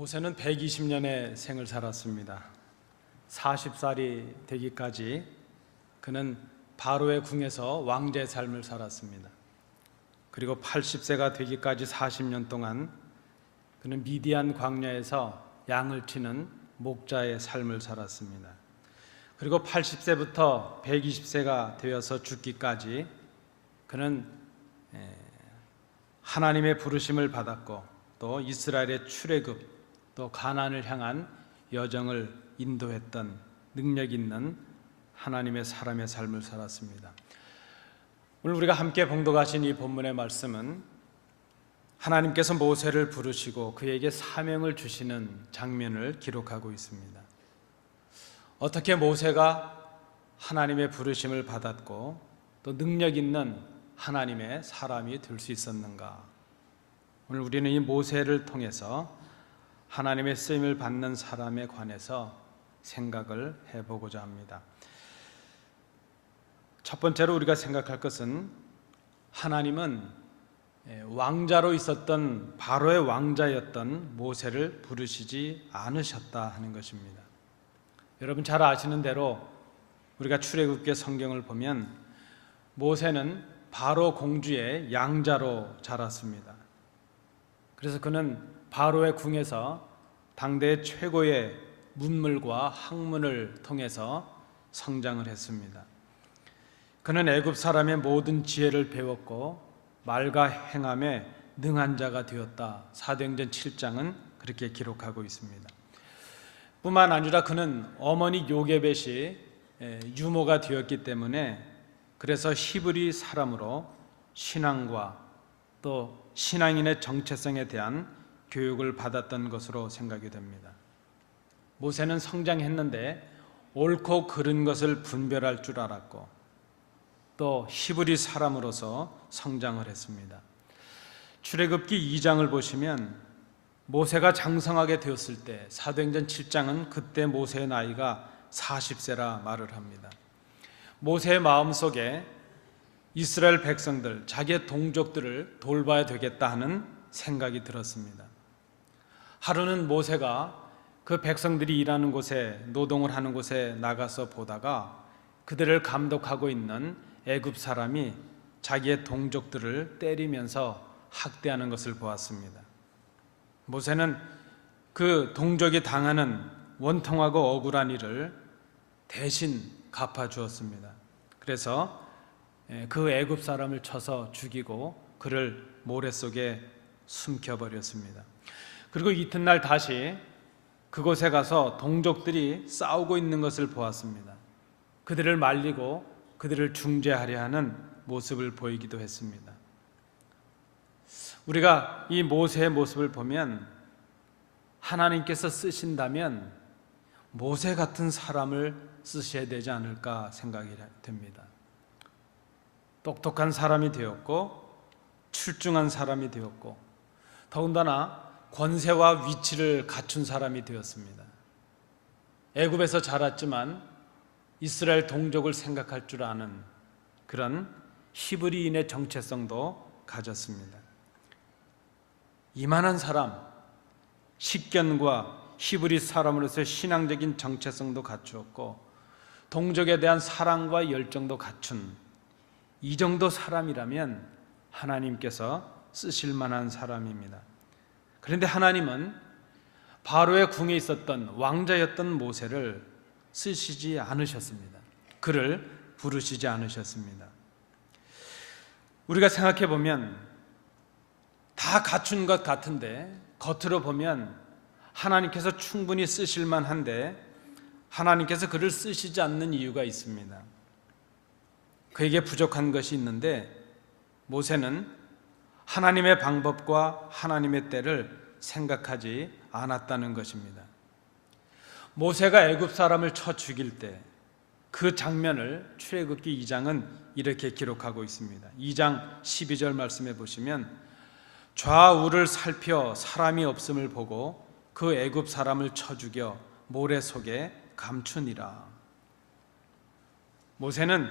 모세는 120년의 생을 살았습니다. 40살이 되기까지 그는 바로의 궁에서 왕자의 삶을 살았습니다. 그리고 80세가 되기까지 40년 동안 그는 미디안 광야에서 양을 치는 목자의 삶을 살았습니다. 그리고 80세부터 120세가 되어서 죽기까지 그는 하나님의 부르심을 받았고 또 이스라엘의 출애굽 또 가나안을 향한 여정을 인도했던 능력 있는 하나님의 사람의 삶을 살았습니다. 오늘 우리가 함께 봉독하신 이 본문의 말씀은 하나님께서 모세를 부르시고 그에게 사명을 주시는 장면을 기록하고 있습니다. 어떻게 모세가 하나님의 부르심을 받았고 또 능력 있는 하나님의 사람이 될 수 있었는가? 오늘 우리는 이 모세를 통해서 하나님의 쓰임을 받는 사람에 관해서 생각을 해보고자 합니다. 첫 번째로 우리가 생각할 것은 하나님은 왕자로 있었던 바로의 왕자였던 모세를 부르시지 않으셨다 하는 것입니다. 여러분 잘 아시는 대로 우리가 출애굽기 성경을 보면 모세는 바로 공주의 양자로 자랐습니다. 그래서 그는 바로의 궁에서 당대의 최고의 문물과 학문을 통해서 성장을 했습니다. 그는 애굽 사람의 모든 지혜를 배웠고 말과 행함에 능한 자가 되었다. 사도행전 7장은 그렇게 기록하고 있습니다. 뿐만 아니라 그는 어머니 요게벳이 유모가 되었기 때문에 그래서 히브리 사람으로 신앙과 또 신앙인의 정체성에 대한 교육을 받았던 것으로 생각이 됩니다. 모세는 성장했는데 옳고 그른 것을 분별할 줄 알았고 또 히브리 사람으로서 성장을 했습니다. 출애굽기 2장을 보시면 모세가 장성하게 되었을 때 사도행전 7장은 그때 모세의 나이가 40세라 말을 합니다. 모세의 마음속에 이스라엘 백성들, 자기의 동족들을 돌봐야 되겠다 하는 생각이 들었습니다. 하루는 모세가 그 백성들이 일하는 곳에 노동을 하는 곳에 나가서 보다가 그들을 감독하고 있는 애굽 사람이 자기의 동족들을 때리면서 학대하는 것을 보았습니다. 모세는 그 동족이 당하는 원통하고 억울한 일을 대신 갚아주었습니다. 그래서 그 애굽 사람을 쳐서 죽이고 그를 모래 속에 숨겨버렸습니다. 그리고 이튿날 다시 그곳에 가서 동족들이 싸우고 있는 것을 보았습니다. 그들을 말리고 그들을 중재하려 하는 모습을 보이기도 했습니다. 우리가 이 모세의 모습을 보면 하나님께서 쓰신다면 모세 같은 사람을 쓰셔야 되지 않을까 생각이 됩니다. 똑똑한 사람이 되었고 출중한 사람이 되었고 더군다나 권세와 위치를 갖춘 사람이 되었습니다. 애굽에서 자랐지만 이스라엘 동족을 생각할 줄 아는 그런 히브리인의 정체성도 가졌습니다. 이만한 사람, 식견과 히브리 사람으로서의 신앙적인 정체성도 갖추었고 동족에 대한 사랑과 열정도 갖춘 이 정도 사람이라면 하나님께서 쓰실 만한 사람입니다. 그런데 하나님은 바로의 궁에 있었던 왕자였던 모세를 쓰시지 않으셨습니다. 그를 부르시지 않으셨습니다. 우리가 생각해 보면 다 갖춘 것 같은데 겉으로 보면 하나님께서 충분히 쓰실 만한데 하나님께서 그를 쓰시지 않는 이유가 있습니다. 그에게 부족한 것이 있는데 모세는 하나님의 방법과 하나님의 때를 생각하지 않았다는 것입니다. 모세가 애굽 사람을 쳐 죽일 때 그 장면을 출애굽기 2장은 이렇게 기록하고 있습니다. 2장 12절 말씀해 보시면 좌우를 살펴 사람이 없음을 보고 그 애굽 사람을 쳐 죽여 모래 속에 감추니라. 모세는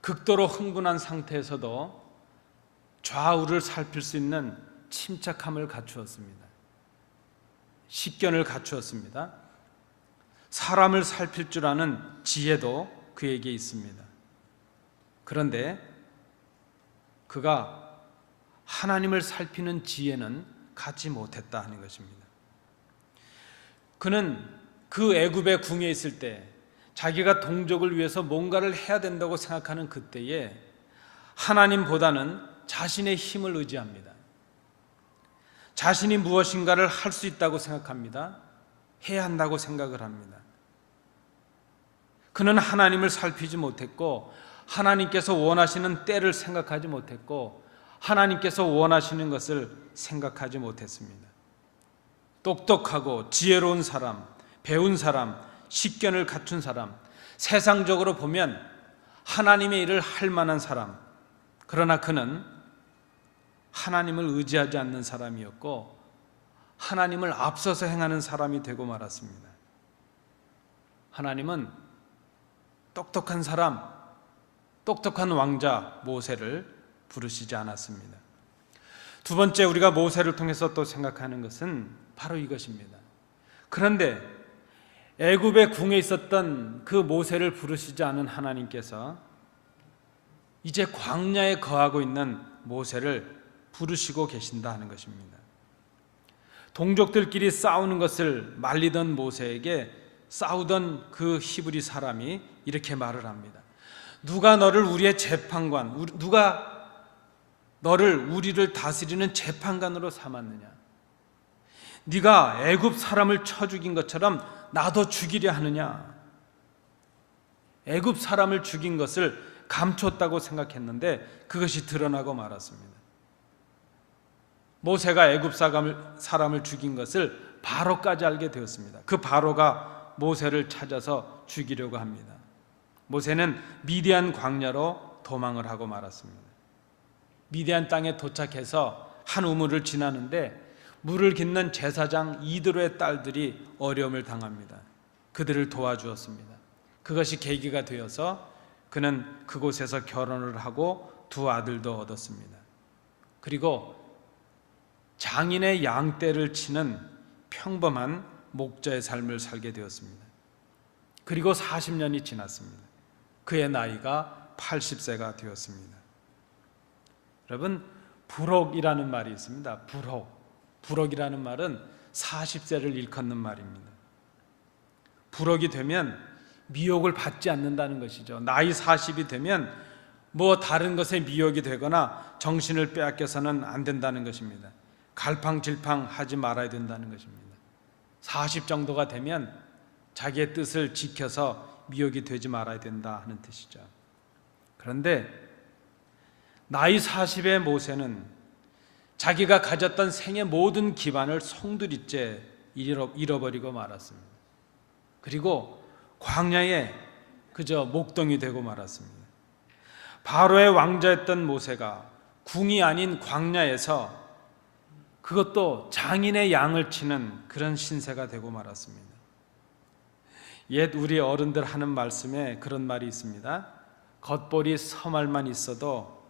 극도로 흥분한 상태에서도 좌우를 살필 수 있는 침착함을 갖추었습니다. 식견을 갖추었습니다. 사람을 살필 줄 아는 지혜도 그에게 있습니다. 그런데 그가 하나님을 살피는 지혜는 갖지 못했다 하는 것입니다. 그는 그 애굽의 궁에 있을 때 자기가 동족을 위해서 뭔가를 해야 된다고 생각하는 그때에 하나님보다는 자신의 힘을 의지합니다. 자신이 무엇인가를 할 수 있다고 생각합니다. 해야 한다고 생각을 합니다. 그는 하나님을 살피지 못했고 하나님께서 원하시는 때를 생각하지 못했고 하나님께서 원하시는 것을 생각하지 못했습니다. 똑똑하고 지혜로운 사람, 배운 사람, 식견을 갖춘 사람, 세상적으로 보면 하나님의 일을 할 만한 사람, 그러나 그는 하나님을 의지하지 않는 사람이었고 하나님을 앞서서 행하는 사람이 되고 말았습니다. 하나님은 똑똑한 사람, 똑똑한 왕자 모세를 부르시지 않았습니다. 두 번째 우리가 모세를 통해서 또 생각하는 것은 바로 이것입니다. 그런데 애굽의 궁에 있었던 그 모세를 부르시지 않은 하나님께서 이제 광야에 거하고 있는 모세를 부르시고 계신다 하는 것입니다. 동족들끼리 싸우는 것을 말리던 모세에게 싸우던 그 히브리 사람이 이렇게 말을 합니다. 누가 너를 우리의 재판관, 누가 너를 우리를 다스리는 재판관으로 삼았느냐? 네가 애굽 사람을 쳐 죽인 것처럼 나도 죽이려 하느냐? 애굽 사람을 죽인 것을 감췄다고 생각했는데 그것이 드러나고 말았습니다. 모세가 애굽 사람을 죽인 것을 바로까지 알게 되었습니다. 그 바로가 모세를 찾아서 죽이려고 합니다. 모세는 미디안 광야로 도망을 하고 말았습니다. 미디안 땅에 도착해서 한 우물을 지나는데 물을 깃는 제사장 이드로의 딸들이 어려움을 당합니다. 그들을 도와주었습니다. 그것이 계기가 되어서 그는 그곳에서 결혼을 하고 두 아들도 얻었습니다. 그리고 장인의 양떼를 치는 평범한 목자의 삶을 살게 되었습니다. 그리고 40년이 지났습니다. 그의 나이가 80세가 되었습니다. 여러분, 부록이라는 말이 있습니다. 부록이라는 말은 40세를 일컫는 말입니다. 부록이 되면 미혹을 받지 않는다는 것이죠. 나이 40이 되면 뭐 다른 것에 미혹이 되거나 정신을 빼앗겨서는 안 된다는 것입니다. 갈팡질팡 하지 말아야 된다는 것입니다. 40 정도가 되면 자기의 뜻을 지켜서 미혹이 되지 말아야 된다 하는 뜻이죠. 그런데 나이 40의 모세는 자기가 가졌던 생의 모든 기반을 송두리째 잃어버리고 말았습니다. 그리고 광야에 그저 목동이 되고 말았습니다. 바로의 왕자였던 모세가 궁이 아닌 광야에서 그것도 장인의 양을 치는 그런 신세가 되고 말았습니다. 옛 우리 어른들 하는 말씀에 그런 말이 있습니다. 겉벌이 서말만 있어도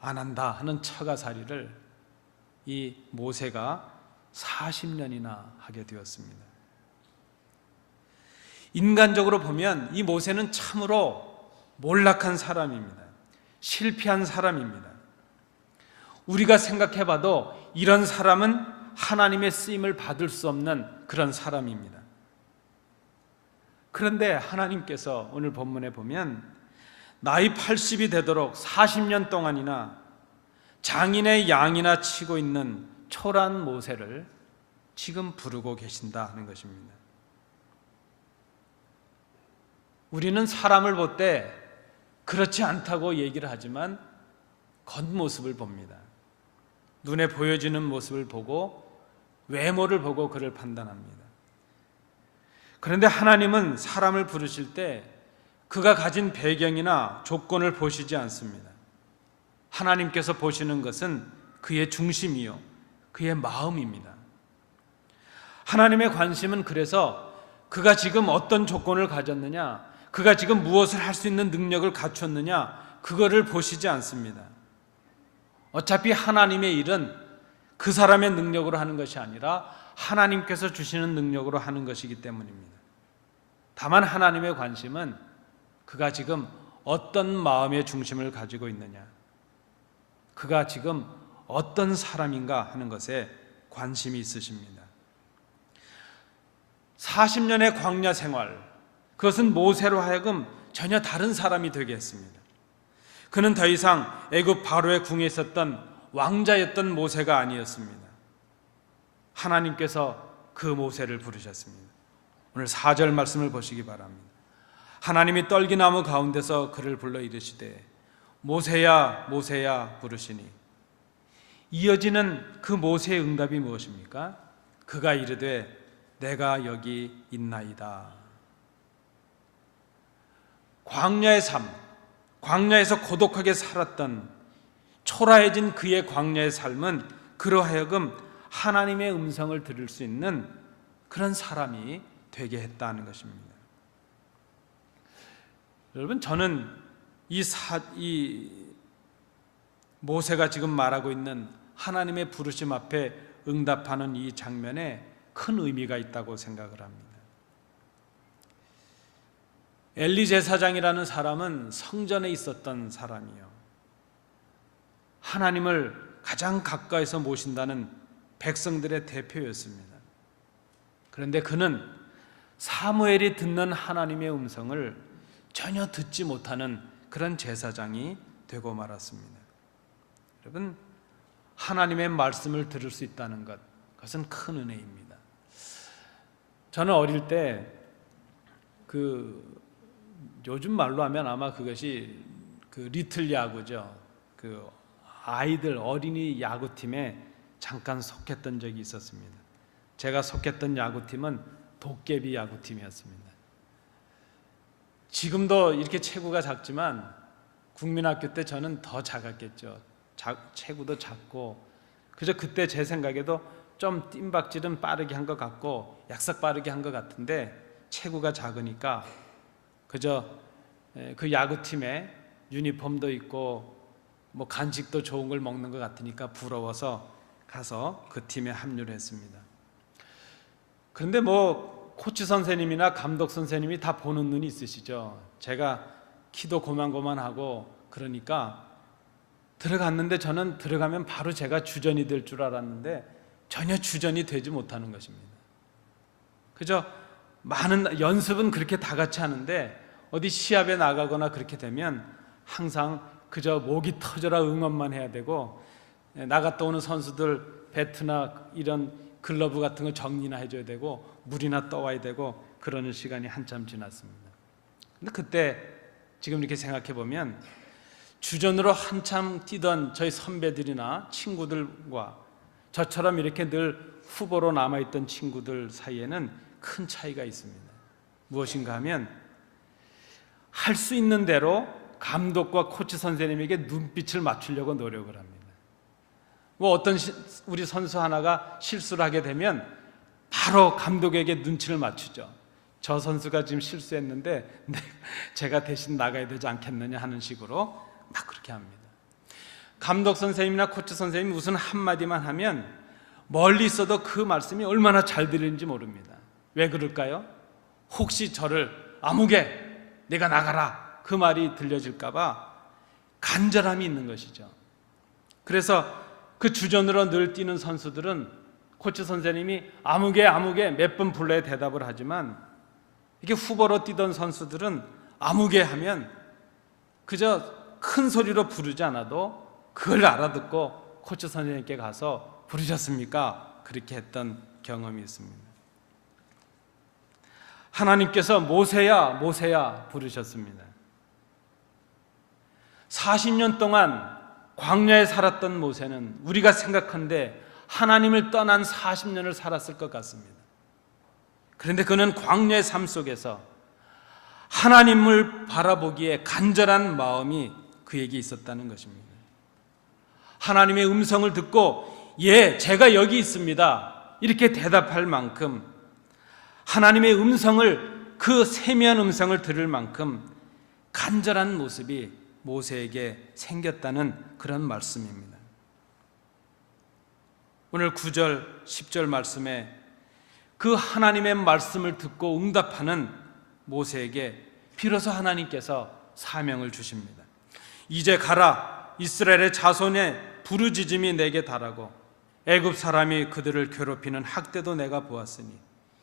안 한다 하는 처가살이를 이 모세가 40년이나 하게 되었습니다. 인간적으로 보면 이 모세는 참으로 몰락한 사람입니다. 실패한 사람입니다. 우리가 생각해봐도 이런 사람은 하나님의 쓰임을 받을 수 없는 그런 사람입니다. 그런데 하나님께서 오늘 본문에 보면 나이 80이 되도록 40년 동안이나 장인의 양이나 치고 있는 초라한 모세를 지금 부르고 계신다 하는 것입니다. 우리는 사람을 볼 때 그렇지 않다고 얘기를 하지만 겉모습을 봅니다. 눈에 보여지는 모습을 보고 외모를 보고 그를 판단합니다. 그런데 하나님은 사람을 부르실 때 그가 가진 배경이나 조건을 보시지 않습니다. 하나님께서 보시는 것은 그의 중심이요, 그의 마음입니다. 하나님의 관심은 그래서 그가 지금 어떤 조건을 가졌느냐, 그가 지금 무엇을 할 수 있는 능력을 갖췄느냐, 그거를 보시지 않습니다. 어차피 하나님의 일은 그 사람의 능력으로 하는 것이 아니라 하나님께서 주시는 능력으로 하는 것이기 때문입니다. 다만 하나님의 관심은 그가 지금 어떤 마음의 중심을 가지고 있느냐, 그가 지금 어떤 사람인가 하는 것에 관심이 있으십니다. 40년의 광야 생활, 그것은 모세로 하여금 전혀 다른 사람이 되게 했습니다. 그는 더 이상 애굽 바로의 궁에 있었던 왕자였던 모세가 아니었습니다. 하나님께서 그 모세를 부르셨습니다. 오늘 4절 말씀을 보시기 바랍니다. 하나님이 떨기나무 가운데서 그를 불러 이르시되 모세야 모세야 부르시니, 이어지는 그 모세의 응답이 무엇입니까? 그가 이르되 내가 여기 있나이다. 광야의 삶, 광야에서 고독하게 살았던 초라해진 그의 광야의 삶은 그로 하여금 하나님의 음성을 들을 수 있는 그런 사람이 되게 했다는 것입니다. 여러분, 저는 이 모세가 지금 말하고 있는 하나님의 부르심 앞에 응답하는 이 장면에 큰 의미가 있다고 생각을 합니다. 엘리 제사장이라는 사람은 성전에 있었던 사람이요, 하나님을 가장 가까이서 모신다는 백성들의 대표였습니다. 그런데 그는 사무엘이 듣는 하나님의 음성을 전혀 듣지 못하는 그런 제사장이 되고 말았습니다. 여러분, 하나님의 말씀을 들을 수 있다는 것, 그것은 큰 은혜입니다. 저는 어릴 때 요즘 말로 하면 아마 그것이 리틀 야구죠. 아이들 어린이 야구팀에 잠깐 속했던 적이 있었습니다. 제가 속했던 야구팀은 도깨비 야구팀이었습니다. 지금도 이렇게 체구가 작지만 국민학교 때 저는 더 작았겠죠. 체구도 작고, 그저 그때 제 생각에도 좀 뜀박질은 빠르게 한 것 같고 약삭 빠르게 한 것 같은데, 체구가 작으니까 그저 그 야구팀에 유니폼도 있고 뭐 간식도 좋은 걸 먹는 것 같으니까 부러워서 가서 그 팀에 합류를 했습니다. 그런데 뭐 코치 선생님이나 감독 선생님이 다 보는 눈이 있으시죠. 제가 키도 고만고만하고 그러니까 들어갔는데, 저는 들어가면 바로 제가 주전이 될 줄 알았는데 전혀 주전이 되지 못하는 것입니다. 그저 많은 연습은 그렇게 다 같이 하는데 어디 시합에 나가거나 그렇게 되면 항상 그저 목이 터져라 응원만 해야 되고, 나갔다 오는 선수들 배트나 이런 글러브 같은 거 정리나 해줘야 되고 물이나 떠와야 되고, 그러는 시간이 한참 지났습니다. 근데 그때 지금 이렇게 생각해 보면 주전으로 한참 뛰던 저희 선배들이나 친구들과 저처럼 이렇게 늘 후보로 남아있던 친구들 사이에는 큰 차이가 있습니다. 무엇인가 하면 할 수 있는 대로 감독과 코치 선생님에게 눈빛을 맞추려고 노력을 합니다. 뭐 어떤 우리 선수 하나가 실수를 하게 되면 바로 감독에게 눈치를 맞추죠. 저 선수가 지금 실수했는데 제가 대신 나가야 되지 않겠느냐 하는 식으로 막 그렇게 합니다. 감독 선생님이나 코치 선생님이 무슨 한마디만 하면 멀리 있어도 그 말씀이 얼마나 잘 들리는지 모릅니다. 왜 그럴까요? 혹시 저를 아무개 내가 나가라 그 말이 들려질까 봐 간절함이 있는 것이죠. 그래서 그 주전으로 늘 뛰는 선수들은 코치 선생님이 아무개 몇 번 불러야 대답을 하지만, 이게 후보로 뛰던 선수들은 아무개 하면 그저 큰 소리로 부르지 않아도 그걸 알아듣고 코치 선생님께 가서 부르셨습니까? 그렇게 했던 경험이 있습니다. 하나님께서 모세야 모세야 부르셨습니다. 40년 동안 광야에 살았던 모세는 우리가 생각한데 하나님을 떠난 40년을 살았을 것 같습니다. 그런데 그는 광야의 삶 속에서 하나님을 바라보기에 간절한 마음이 그에게 있었다는 것입니다. 하나님의 음성을 듣고 예, 제가 여기 있습니다 이렇게 대답할 만큼, 하나님의 음성을, 그 세미한 음성을 들을 만큼 간절한 모습이 모세에게 생겼다는 그런 말씀입니다. 오늘 9절, 10절 말씀에 그 하나님의 말씀을 듣고 응답하는 모세에게 비로소 하나님께서 사명을 주십니다. 이제 가라, 이스라엘의 자손의 부르짖음이 내게 달하고 애굽 사람이 그들을 괴롭히는 학대도 내가 보았으니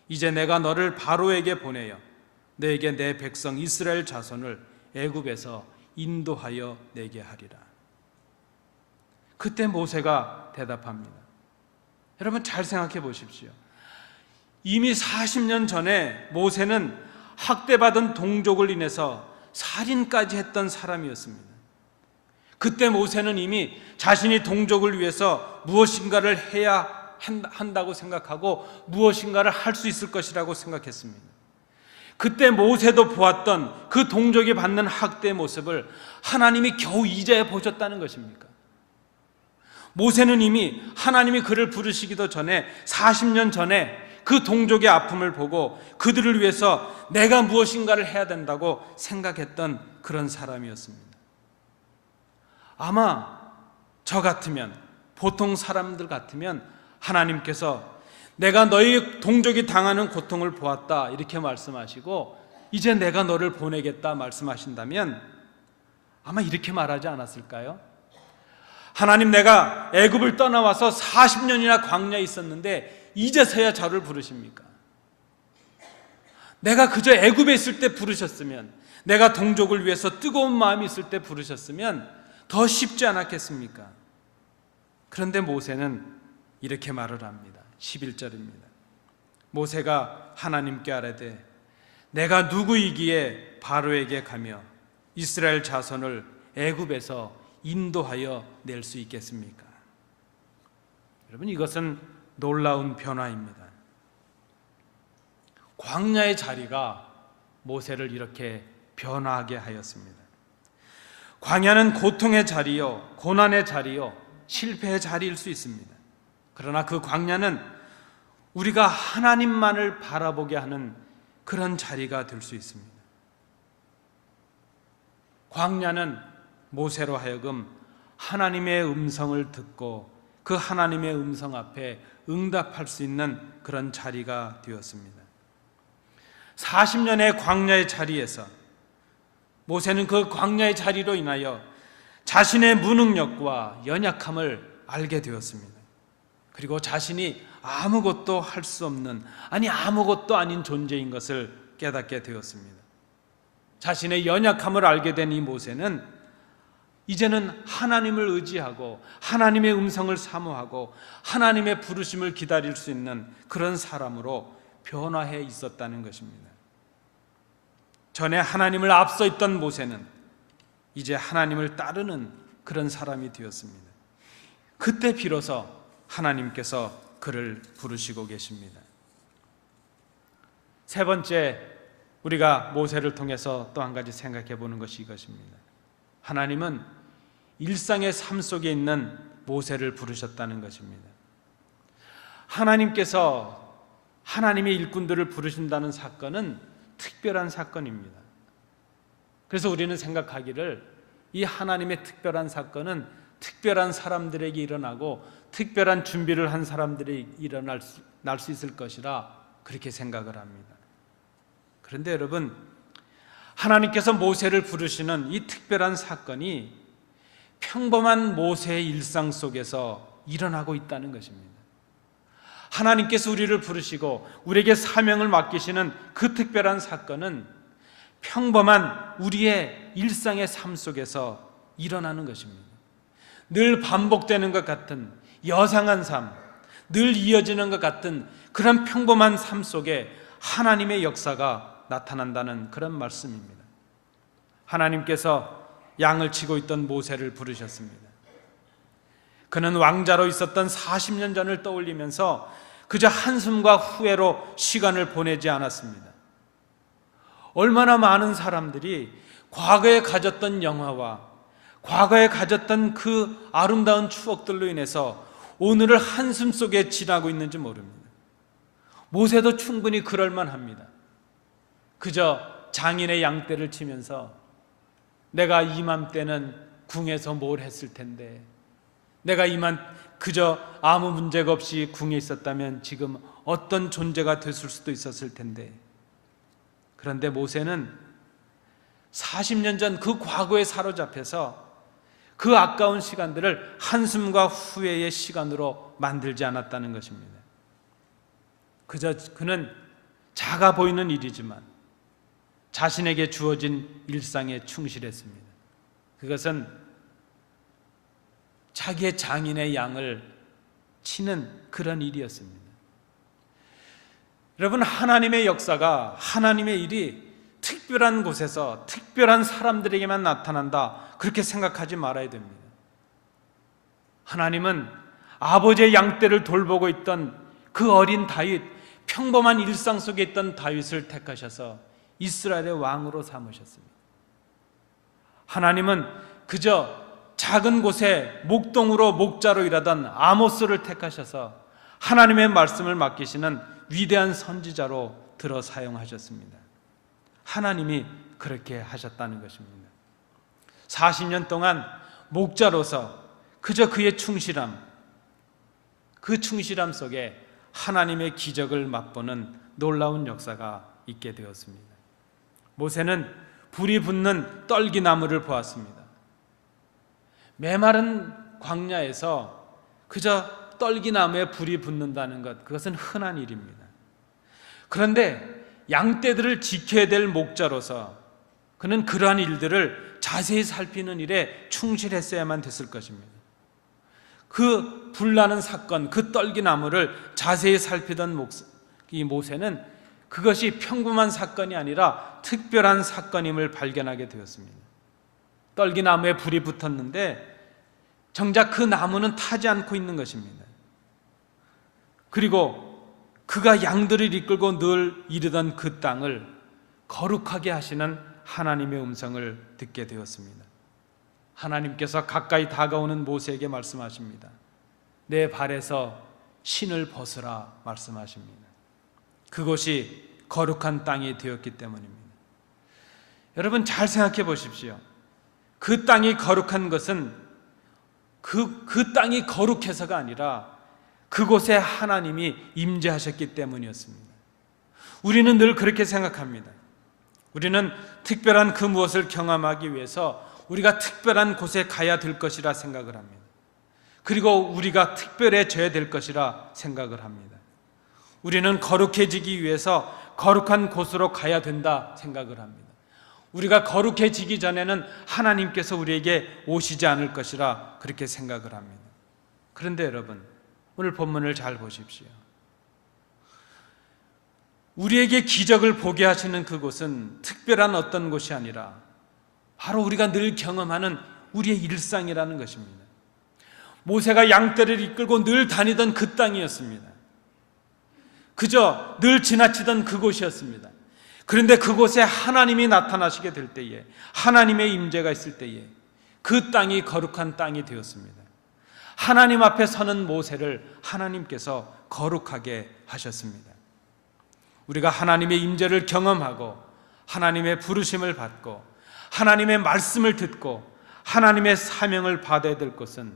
이제 내가 너를 바로에게 보내어 너에게 내 백성 이스라엘 자손을 애굽에서 인도하여 내게 하리라. 그때 모세가 대답합니다. 여러분 잘 생각해 보십시오. 이미 40년 전에 모세는 학대받은 동족을 인해서 살인까지 했던 사람이었습니다. 그때 모세는 이미 자신이 동족을 위해서 무엇인가를 해야 한다고 생각하고 무엇인가를 할 수 있을 것이라고 생각했습니다. 그때 모세도 보았던 그 동족이 받는 학대의 모습을 하나님이 겨우 이제야 보셨다는 것입니까? 모세는 이미 하나님이 그를 부르시기도 전에 40년 전에 그 동족의 아픔을 보고 그들을 위해서 내가 무엇인가를 해야 된다고 생각했던 그런 사람이었습니다. 아마 저 같으면, 보통 사람들 같으면 하나님께서 내가 너희 동족이 당하는 고통을 보았다 이렇게 말씀하시고 이제 내가 너를 보내겠다 말씀하신다면 아마 이렇게 말하지 않았을까요? 하나님, 내가 애굽을 떠나와서 40년이나 광야에 있었는데 이제서야 저를 부르십니까? 내가 그저 애굽에 있을 때 부르셨으면, 내가 동족을 위해서 뜨거운 마음이 있을 때 부르셨으면 더 쉽지 않았겠습니까? 그런데 모세는 이렇게 말을 합니다. 11절입니다. 모세가 하나님께 아뢰되 내가 누구이기에 바로에게 가며 이스라엘 자손을 애굽에서 인도하여 낼 수 있겠습니까? 여러분, 이것은 놀라운 변화입니다. 광야의 자리가 모세를 이렇게 변화하게 하였습니다. 광야는 고통의 자리요, 고난의 자리요, 실패의 자리일 수 있습니다. 그러나 그 광야는 우리가 하나님만을 바라보게 하는 그런 자리가 될 수 있습니다. 광야는 모세로 하여금 하나님의 음성을 듣고 그 하나님의 음성 앞에 응답할 수 있는 그런 자리가 되었습니다. 40년의 광야의 자리에서 모세는 그 광야의 자리로 인하여 자신의 무능력과 연약함을 알게 되었습니다. 그리고 자신이 아무것도 할 수 없는, 아니 아무것도 아닌 존재인 것을 깨닫게 되었습니다. 자신의 연약함을 알게 된 이 모세는 이제는 하나님을 의지하고 하나님의 음성을 사모하고 하나님의 부르심을 기다릴 수 있는 그런 사람으로 변화해 있었다는 것입니다. 전에 하나님을 앞서 있던 모세는 이제 하나님을 따르는 그런 사람이 되었습니다. 그때 비로소 하나님께서 그를 부르시고 계십니다. 세 번째, 우리가 모세를 통해서 또 한 가지 생각해 보는 것이 이것입니다. 하나님은 일상의 삶 속에 있는 모세를 부르셨다는 것입니다. 하나님께서 하나님의 일꾼들을 부르신다는 사건은 특별한 사건입니다. 그래서 우리는 생각하기를 이 하나님의 특별한 사건은 특별한 사람들에게 일어나고 특별한 준비를 한 사람들이 날 수 있을 것이라 그렇게 생각을 합니다. 그런데 여러분, 하나님께서 모세를 부르시는 이 특별한 사건이 평범한 모세의 일상 속에서 일어나고 있다는 것입니다. 하나님께서 우리를 부르시고 우리에게 사명을 맡기시는 그 특별한 사건은 평범한 우리의 일상의 삶 속에서 일어나는 것입니다. 늘 반복되는 것 같은 여상한 삶, 늘 이어지는 것 같은 그런 평범한 삶 속에 하나님의 역사가 나타난다는 그런 말씀입니다. 하나님께서 양을 치고 있던 모세를 부르셨습니다. 그는 왕자로 있었던 40년 전을 떠올리면서 그저 한숨과 후회로 시간을 보내지 않았습니다. 얼마나 많은 사람들이 과거에 가졌던 영화와 과거에 가졌던 그 아름다운 추억들로 인해서 오늘을 한숨 속에 지나고 있는지 모릅니다. 모세도 충분히 그럴만합니다. 그저 장인의 양떼를 치면서 내가 이맘때는 궁에서 뭘 했을 텐데, 내가 그저 아무 문제가 없이 궁에 있었다면 지금 어떤 존재가 됐을 수도 있었을 텐데, 그런데 모세는 40년 전 그 과거에 사로잡혀서 그 아까운 시간들을 한숨과 후회의 시간으로 만들지 않았다는 것입니다. 그저 그는 작아 보이는 일이지만 자신에게 주어진 일상에 충실했습니다. 그것은 자기의 장인의 양을 치는 그런 일이었습니다. 여러분, 하나님의 역사가, 하나님의 일이 특별한 곳에서 특별한 사람들에게만 나타난다, 그렇게 생각하지 말아야 됩니다. 하나님은 아버지의 양떼를 돌보고 있던 그 어린 다윗, 평범한 일상 속에 있던 다윗을 택하셔서 이스라엘의 왕으로 삼으셨습니다. 하나님은 그저 작은 곳에 목동으로 목자로 일하던 아모스를 택하셔서 하나님의 말씀을 맡기시는 위대한 선지자로 들어 사용하셨습니다. 하나님이 그렇게 하셨다는 것입니다. 40년 동안 목자로서 그저 그의 충실함, 그 충실함 속에 하나님의 기적을 맛보는 놀라운 역사가 있게 되었습니다. 모세는 불이 붙는 떨기나무를 보았습니다. 메마른 광야에서 그저 떨기나무에 불이 붙는다는 것, 그것은 흔한 일입니다. 그런데 양떼들을 지켜야 될 목자로서 그는 그러한 일들을 자세히 살피는 일에 충실했어야만 됐을 것입니다. 그 불나는 사건, 그 떨기나무를 자세히 살피던 이 모세는 그것이 평범한 사건이 아니라 특별한 사건임을 발견하게 되었습니다. 떨기나무에 불이 붙었는데 정작 그 나무는 타지 않고 있는 것입니다. 그리고 그가 양들을 이끌고 늘 이르던 그 땅을 거룩하게 하시는 하나님의 음성을 듣게 되었습니다. 하나님께서 가까이 다가오는 모세에게 말씀하십니다. 내 발에서 신을 벗으라 말씀하십니다. 그곳이 거룩한 땅이 되었기 때문입니다. 여러분, 잘 생각해 보십시오. 그 땅이 거룩한 것은 그 땅이 거룩해서가 아니라 그곳에 하나님이 임재하셨기 때문이었습니다. 우리는 늘 그렇게 생각합니다. 우리는 특별한 그 무엇을 경험하기 위해서 우리가 특별한 곳에 가야 될 것이라 생각을 합니다. 그리고 우리가 특별해져야 될 것이라 생각을 합니다. 우리는 거룩해지기 위해서 거룩한 곳으로 가야 된다 생각을 합니다. 우리가 거룩해지기 전에는 하나님께서 우리에게 오시지 않을 것이라 그렇게 생각을 합니다. 그런데 여러분, 오늘 본문을 잘 보십시오. 우리에게 기적을 보게 하시는 그곳은 특별한 어떤 곳이 아니라 바로 우리가 늘 경험하는 우리의 일상이라는 것입니다. 모세가 양떼를 이끌고 늘 다니던 그 땅이었습니다. 그저 늘 지나치던 그곳이었습니다. 그런데 그곳에 하나님이 나타나시게 될 때에, 하나님의 임재가 있을 때에 그 땅이 거룩한 땅이 되었습니다. 하나님 앞에 서는 모세를 하나님께서 거룩하게 하셨습니다. 우리가 하나님의 임재를 경험하고 하나님의 부르심을 받고 하나님의 말씀을 듣고 하나님의 사명을 받아야 될 것은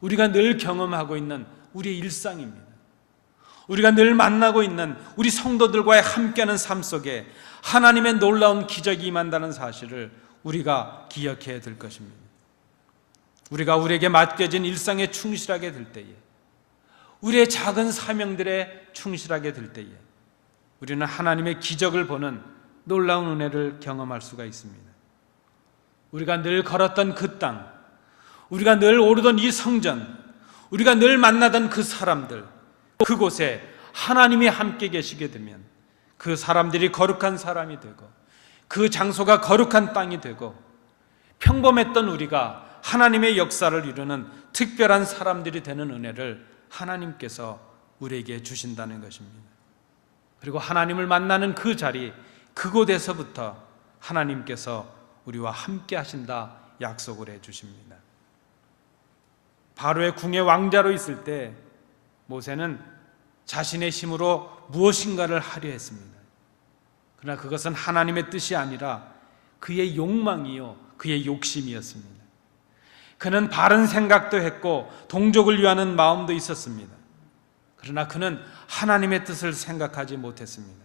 우리가 늘 경험하고 있는 우리의 일상입니다. 우리가 늘 만나고 있는 우리 성도들과의 함께하는 삶 속에 하나님의 놀라운 기적이 임한다는 사실을 우리가 기억해야 될 것입니다. 우리가 우리에게 맡겨진 일상에 충실하게 될 때에, 우리의 작은 사명들에 충실하게 될 때에 우리는 하나님의 기적을 보는 놀라운 은혜를 경험할 수가 있습니다. 우리가 늘 걸었던 그 땅, 우리가 늘 오르던 이 성전, 우리가 늘 만나던 그 사람들, 그곳에 하나님이 함께 계시게 되면 그 사람들이 거룩한 사람이 되고 그 장소가 거룩한 땅이 되고 평범했던 우리가 하나님의 역사를 이루는 특별한 사람들이 되는 은혜를 하나님께서 우리에게 주신다는 것입니다. 그리고 하나님을 만나는 그 자리, 그곳에서부터 하나님께서 우리와 함께 하신다 약속을 해 주십니다. 바로의 궁의 왕자로 있을 때 모세는 자신의 힘으로 무엇인가를 하려 했습니다. 그러나 그것은 하나님의 뜻이 아니라 그의 욕망이요, 그의 욕심이었습니다. 그는 바른 생각도 했고 동족을 위하는 마음도 있었습니다. 그러나 그는 하나님의 뜻을 생각하지 못했습니다.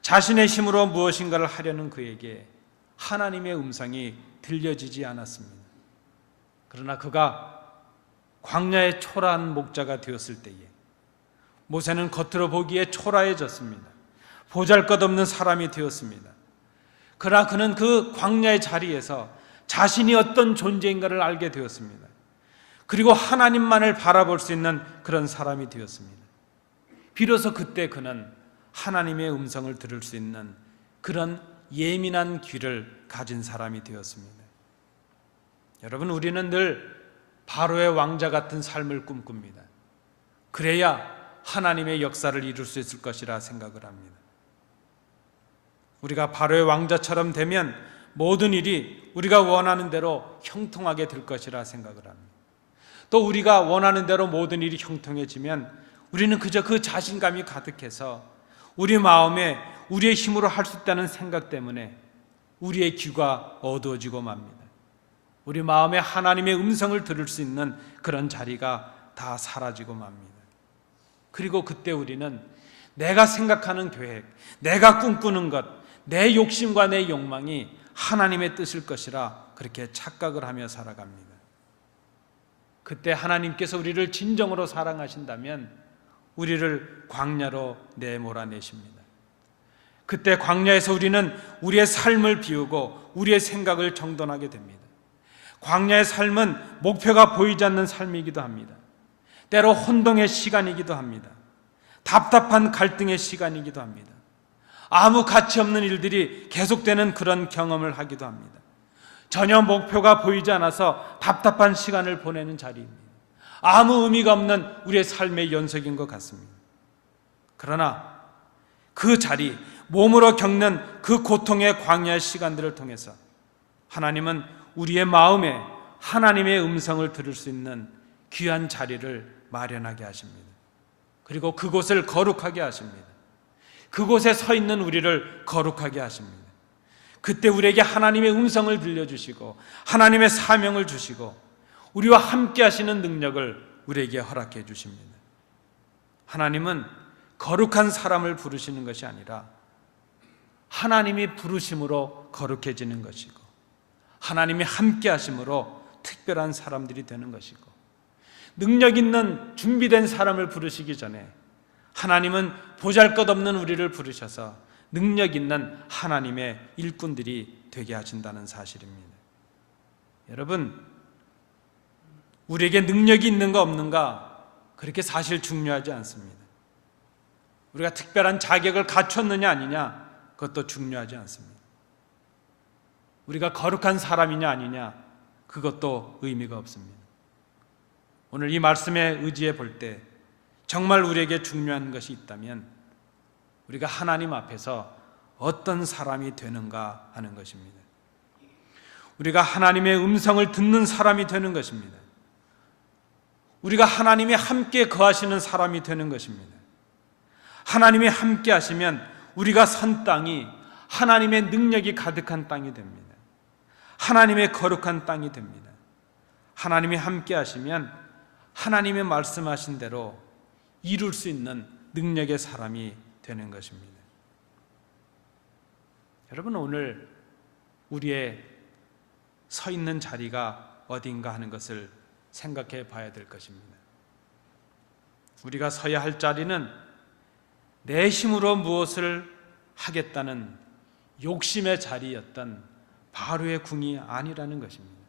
자신의 힘으로 무엇인가를 하려는 그에게 하나님의 음성이 들려지지 않았습니다. 그러나 그가 광야의 초라한 목자가 되었을 때에 모세는 겉으로 보기에 초라해졌습니다. 보잘것없는 사람이 되었습니다. 그러나 그는 그 광야의 자리에서 자신이 어떤 존재인가를 알게 되었습니다. 그리고 하나님만을 바라볼 수 있는 그런 사람이 되었습니다. 비로소 그때 그는 하나님의 음성을 들을 수 있는 그런 예민한 귀를 가진 사람이 되었습니다. 여러분, 우리는 늘 바로의 왕자 같은 삶을 꿈꿉니다. 그래야 하나님의 역사를 이룰 수 있을 것이라 생각을 합니다. 우리가 바로의 왕자처럼 되면 모든 일이 우리가 원하는 대로 형통하게 될 것이라 생각을 합니다. 또 우리가 원하는 대로 모든 일이 형통해지면 우리는 그저 그 자신감이 가득해서 우리 마음에 우리의 힘으로 할 수 있다는 생각 때문에 우리의 귀가 어두워지고 맙니다. 우리 마음에 하나님의 음성을 들을 수 있는 그런 자리가 다 사라지고 맙니다. 그리고 그때 우리는 내가 생각하는 계획, 내가 꿈꾸는 것, 내 욕심과 내 욕망이 하나님의 뜻일 것이라 그렇게 착각을 하며 살아갑니다. 그때 하나님께서 우리를 진정으로 사랑하신다면 우리를 광야로 내몰아내십니다. 그때 광야에서 우리는 우리의 삶을 비우고 우리의 생각을 정돈하게 됩니다. 광야의 삶은 목표가 보이지 않는 삶이기도 합니다. 때로 혼동의 시간이기도 합니다. 답답한 갈등의 시간이기도 합니다. 아무 가치 없는 일들이 계속되는 그런 경험을 하기도 합니다. 전혀 목표가 보이지 않아서 답답한 시간을 보내는 자리입니다. 아무 의미가 없는 우리의 삶의 연속인 것 같습니다. 그러나 그 자리, 몸으로 겪는 그 고통의 광야의 시간들을 통해서 하나님은 우리의 마음에 하나님의 음성을 들을 수 있는 귀한 자리를 마련하게 하십니다. 그리고 그곳을 거룩하게 하십니다. 그곳에 서 있는 우리를 거룩하게 하십니다. 그때 우리에게 하나님의 음성을 들려주시고 하나님의 사명을 주시고 우리와 함께 하시는 능력을 우리에게 허락해 주십니다. 하나님은 거룩한 사람을 부르시는 것이 아니라 하나님이 부르심으로 거룩해지는 것이고 하나님이 함께 하심으로 특별한 사람들이 되는 것이고 능력 있는 준비된 사람을 부르시기 전에 하나님은 보잘것없는 우리를 부르셔서 능력 있는 하나님의 일꾼들이 되게 하신다는 사실입니다. 여러분, 우리에게 능력이 있는가 없는가 그렇게 사실 중요하지 않습니다. 우리가 특별한 자격을 갖췄느냐 아니냐 그것도 중요하지 않습니다. 우리가 거룩한 사람이냐 아니냐 그것도 의미가 없습니다. 오늘 이 말씀에 의지해 볼 때 정말 우리에게 중요한 것이 있다면 우리가 하나님 앞에서 어떤 사람이 되는가 하는 것입니다. 우리가 하나님의 음성을 듣는 사람이 되는 것입니다. 우리가 하나님이 함께 거하시는 사람이 되는 것입니다. 하나님이 함께 하시면 우리가 선 땅이 하나님의 능력이 가득한 땅이 됩니다. 하나님의 거룩한 땅이 됩니다. 하나님이 함께 하시면 하나님의 말씀하신 대로 이룰 수 있는 능력의 사람이 되는 것입니다. 여러분, 오늘 우리의 서 있는 자리가 어딘가 하는 것을 생각해 봐야 될 것입니다. 우리가 서야 할 자리는 내 힘으로 무엇을 하겠다는 욕심의 자리였던 바로의 궁이 아니라는 것입니다.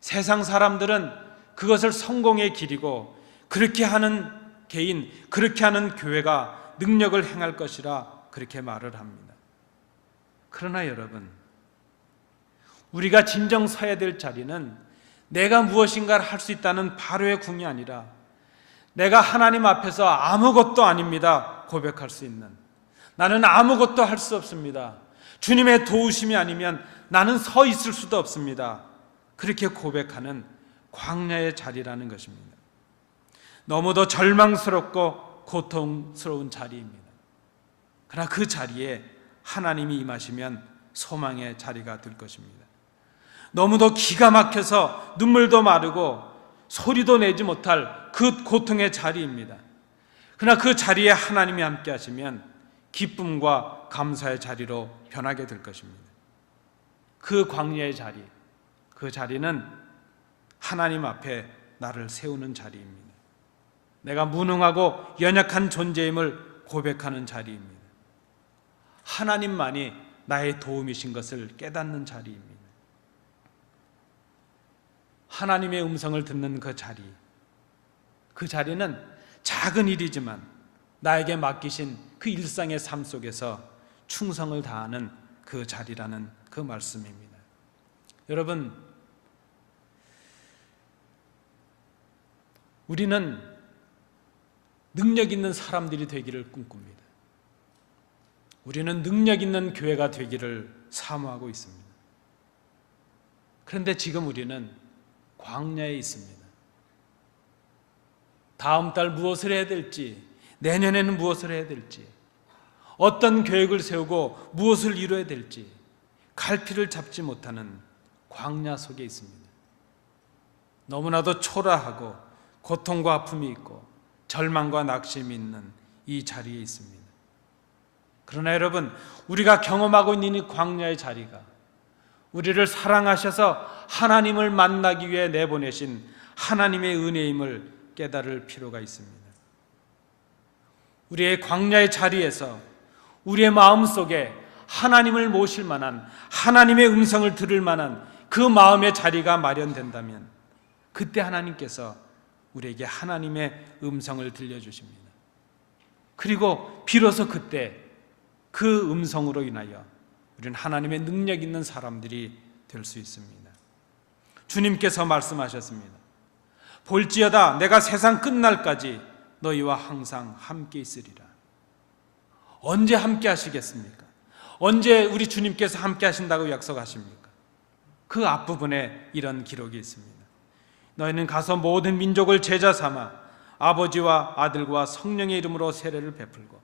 세상 사람들은 그것을 성공의 길이고 그렇게 하는 개인, 그렇게 하는 교회가 능력을 행할 것이라 그렇게 말을 합니다. 그러나 여러분, 우리가 진정 서야 될 자리는 내가 무엇인가를 할 수 있다는 바로의 궁이 아니라 내가 하나님 앞에서 아무것도 아닙니다 고백할 수 있는, 나는 아무것도 할 수 없습니다, 주님의 도우심이 아니면 나는 서 있을 수도 없습니다, 그렇게 고백하는 광야의 자리라는 것입니다. 너무도 절망스럽고 고통스러운 자리입니다. 그러나 그 자리에 하나님이 임하시면 소망의 자리가 될 것입니다. 너무도 기가 막혀서 눈물도 마르고 소리도 내지 못할 그 고통의 자리입니다. 그러나 그 자리에 하나님이 함께 하시면 기쁨과 감사의 자리로 변하게 될 것입니다. 그 광야의 자리, 그 자리는 하나님 앞에 나를 세우는 자리입니다. 내가 무능하고 연약한 존재임을 고백하는 자리입니다. 하나님만이 나의 도움이신 것을 깨닫는 자리입니다. 하나님의 음성을 듣는 그 자리, 그 자리는 작은 일이지만 나에게 맡기신 그 일상의 삶 속에서 충성을 다하는 그 자리라는 그 말씀입니다. 여러분, 우리는 능력 있는 사람들이 되기를 꿈꿉니다. 우리는 능력 있는 교회가 되기를 사모하고 있습니다. 그런데 지금 우리는 광야에 있습니다. 다음 달 무엇을 해야 될지, 내년에는 무엇을 해야 될지, 어떤 계획을 세우고 무엇을 이루어야 될지 갈피를 잡지 못하는 광야 속에 있습니다. 너무나도 초라하고 고통과 아픔이 있고 절망과 낙심이 있는 이 자리에 있습니다. 그러나 여러분, 우리가 경험하고 있는 이 광야의 자리가 우리를 사랑하셔서 하나님을 만나기 위해 내보내신 하나님의 은혜임을 깨달을 필요가 있습니다. 우리의 광야의 자리에서 우리의 마음속에 하나님을 모실 만한, 하나님의 음성을 들을 만한 그 마음의 자리가 마련된다면 그때 하나님께서 우리에게 하나님의 음성을 들려주십니다. 그리고 비로소 그때 그 음성으로 인하여 우리는 하나님의 능력 있는 사람들이 될 수 있습니다. 주님께서 말씀하셨습니다. 볼지어다 내가 세상 끝날까지 너희와 항상 함께 있으리라. 언제 함께 하시겠습니까? 언제 우리 주님께서 함께 하신다고 약속하십니까? 그 앞부분에 이런 기록이 있습니다. 너희는 가서 모든 민족을 제자 삼아 아버지와 아들과 성령의 이름으로 세례를 베풀고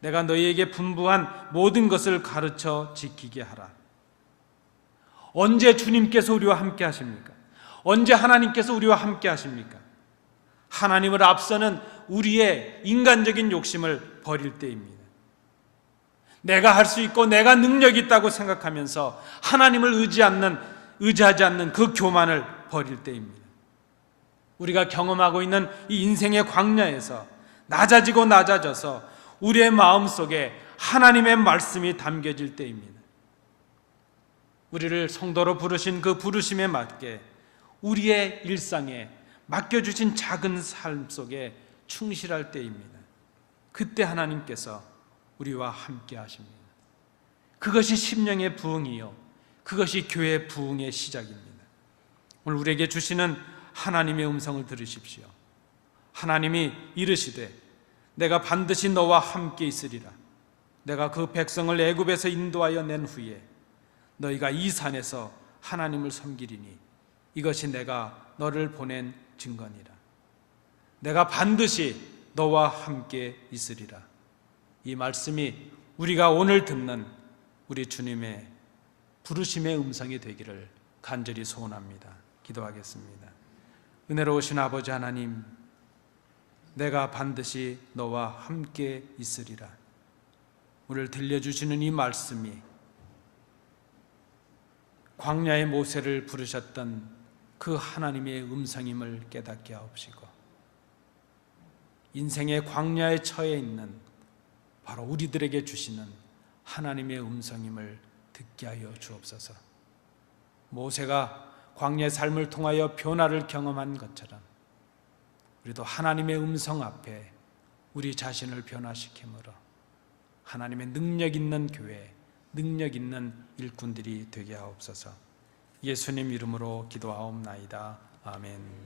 내가 너희에게 분부한 모든 것을 가르쳐 지키게 하라. 언제 주님께서 우리와 함께 하십니까? 언제 하나님께서 우리와 함께 하십니까? 하나님을 앞서는 우리의 인간적인 욕심을 버릴 때입니다. 내가 할 수 있고 내가 능력이 있다고 생각하면서 하나님을 의지하지 않는 그 교만을 버릴 때입니다. 우리가 경험하고 있는 이 인생의 광야에서 낮아지고 낮아져서 우리의 마음속에 하나님의 말씀이 담겨질 때입니다. 우리를 성도로 부르신 그 부르심에 맞게 우리의 일상에 맡겨주신 작은 삶 속에 충실할 때입니다. 그때 하나님께서 우리와 함께 하십니다. 그것이 심령의 부흥이요, 그것이 교회의 부흥의 시작입니다. 오늘 우리에게 주시는 하나님의 음성을 들으십시오. 하나님이 이르시되 내가 반드시 너와 함께 있으리라. 내가 그 백성을 애굽에서 인도하여 낸 후에 너희가 이 산에서 하나님을 섬기리니 이것이 내가 너를 보낸 증거니라. 내가 반드시 너와 함께 있으리라. 이 말씀이 우리가 오늘 듣는 우리 주님의 부르심의 음성이 되기를 간절히 소원합니다. 기도하겠습니다. 은혜로우신 아버지 하나님, 내가 반드시 너와 함께 있으리라. 오늘 들려주시는 이 말씀이 광야의 모세를 부르셨던 그 하나님의 음성임을 깨닫게 하옵시고, 인생의 광야에 처해 있는 바로 우리들에게 주시는 하나님의 음성임을 듣게 하여 주옵소서. 모세가 광야의 삶을 통하여 변화를 경험한 것처럼 우리도 하나님의 음성 앞에 우리 자신을 변화시키므로 하나님의 능력 있는 교회, 능력 있는 일꾼들이 되게 하옵소서. 예수님 이름으로 기도하옵나이다. 아멘.